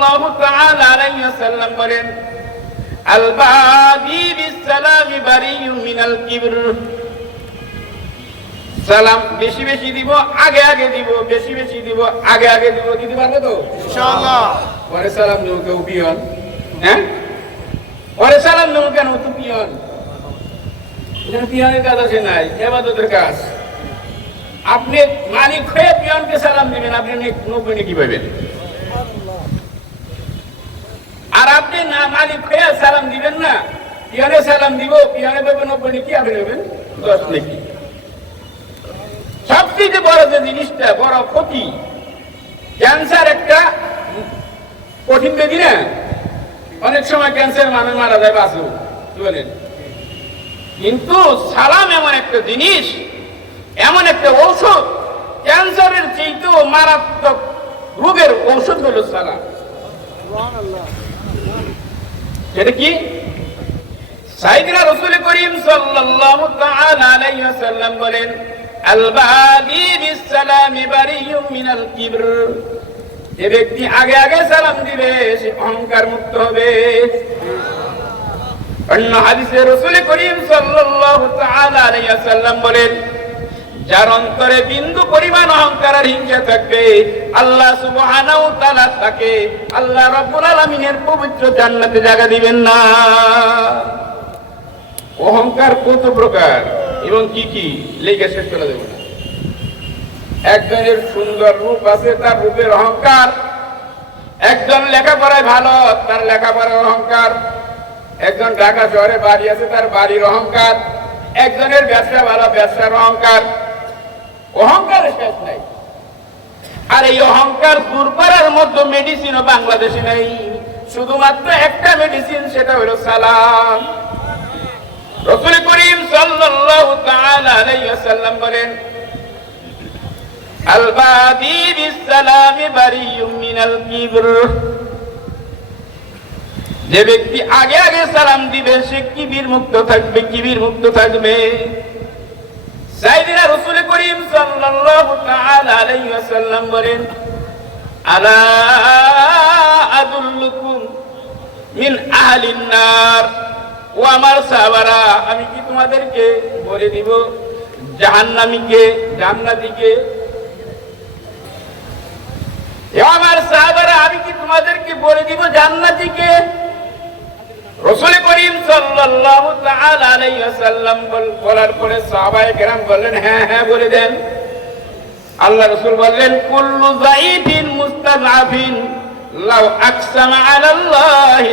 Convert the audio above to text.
সাল্লাল্লাহু তাআলা আলাইহি ওয়াসাল্লাম বলেন আল বাদি বিসসালামি বারিয়ুম মিনাল কিবর। সালাম বেশি বেশি দিব আগে আগে দিব বেশি বেশি দিব আগে আগে দিব দিতে পারবে তো? ইনশাআল্লাহ। পরে সালাম দেবো কেউ পিয়ন। হ্যাঁ? পরে সালাম দেবো কেন? পিয়ন। এখানে পিয়নের কাজ আছে নাই এবাদতের কাজ। আপনি মালিক হয়ে পিয়নকে সালাম দিবেন আপনি নৌকনে কি পাবেন? আপনি না মালিক হয়ে সালাম দিবেন না? পিয়নে সালাম দিব পিয়নে পাবেন নব্বই কি আপনি নেবেন? দশ নাকি সবচেয়ে বড় যে জিনিসটা, বড় ক্ষতি ক্যান্সার একটা কঠিন ব্যাধি না? অনেক সময় ক্যান্সার মানুষ মারা যায় বাঁচো বলেন? কিন্তু সালাম এমন একটা জিনিস, এমন একটা ঔষধ ক্যান্সারের চেয়েতেও মারাত্মক রোগের ঔষধ হলো সালাম। এটা কি? সাইদিনা রসুল করিম সাল্লাল্লাহু তাআলা আলাইহি ওয়াসাল্লাম বলেন আল বাদি বিসসালামি বারিয়ুম মিনাল কিবর। যে ব্যক্তি আগে আগে সালাম দিবে, সে অহংকার মুক্ত হবে। অন্য হাদিসে রসুল করিম সাল্লাল্লাহু তাআলা আলাইহি ওয়াসাল্লাম বলেন যার অন্তরে বিন্দু পরিমাণ অহংকার আর হিংসা থাকবে, আল্লাহ সুবহানাহু তাআলা তাকে আল্লাহ রাব্বুল আলামিনের পবিত্র জান্নাতে জায়গা দিবেন না। অহংকার কত প্রকার এবং কি কি? লেখা শেষ করে দেব একজনের সুন্দর রূপ আছে, তার রূপের অহংকার। একজন লেখাপড়ায় ভালো, তার লেখাপড়ার অহংকার। একজন ঢাকা শহরে বাড়ি আছে, তার বাড়ির অহংকার। একজনের ব্যবসা ভালো, ব্যবসার অহংকার শেষ নাই আর এই অহংকার দূর করার মতো মেডিসিনও বাংলাদেশে নেই। শুধুমাত্র একটা মেডিসিন সেটা হলো সালাম। রসুল করিম সাল্লাল্লাহু তাআলা আলাইহি ওয়াসাল্লাম বলেন আল মিনাল কিবর। যে ব্যক্তি আগে আগে সালাম দিবে, সে কিবির মুক্ত থাকবে, কিবির মুক্ত থাকবে। সাইদিনা ও আমার সাহাবারা, আমি কি তোমাদেরকে বলে দিব, জাহান্নামীকে, জান্নাতীকে? আমার সাহাবারা, আমি কি তোমাদেরকে বলে দিব জান্নাতীকে? সাল্লাল্লাহু তাআলা পরে সাহাবায়ে কেরাম বললেন হ্যাঁ হ্যাঁ বলে দেন। আল্লাহ রসুল বললেন, কুল্লু যাইফিন মুস্তাযআফিন লাউ আকসামা আলাল্লাহি